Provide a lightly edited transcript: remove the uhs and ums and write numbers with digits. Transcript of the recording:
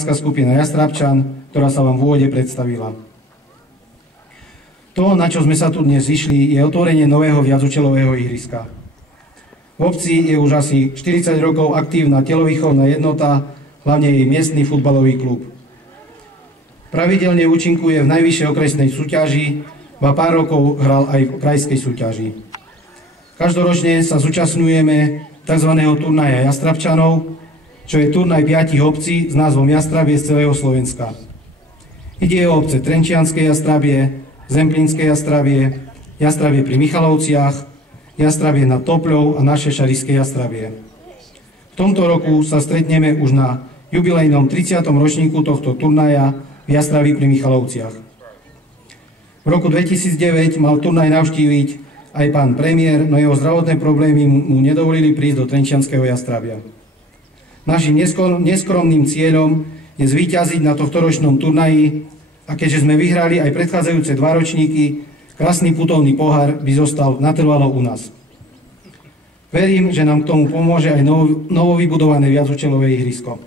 skupina Jastrabčan, ktorá sa vám v úvode predstavila. To, na čo sme sa tu dnes zišli, je otvorenie nového viacúčelového ihriska. V obci je už asi 40 rokov aktívna telovýchovná jednota, hlavne jej miestny futbalový klub. Pravidelne účinkuje v najvyššej okresnej súťaži, a pár rokov hral aj v krajskej súťaži. Každoročne sa zúčastňujeme tzv. Turnaja Jastrabčanov, čo je turnaj 5 obcí s názvom Jastrabie z celého Slovenska. Ide o obce Trenčianske Jastrabie, Zemplínske Jastrabie, Jastrabie pri Michalovciach, Jastrabie nad Topľou a naše Šarišské Jastrabie. V tomto roku sa stretneme už na jubilejnom 30. ročníku tohto turnaja v Jastrabii pri Michalovciach. V roku 2009 mal turnaj navštíviť aj pán premiér, no jeho zdravotné problémy mu nedovolili prísť do Trenčianskeho Jastrabia. Naším neskromným cieľom je zvíťaziť na tohtoročnom turnaji, a keďže sme vyhrali aj predchádzajúce 2 ročníky, krásny putovný pohár by zostal natrvalo u nás. Verím, že nám k tomu pomôže aj novovybudované viacúčelové ihrisko.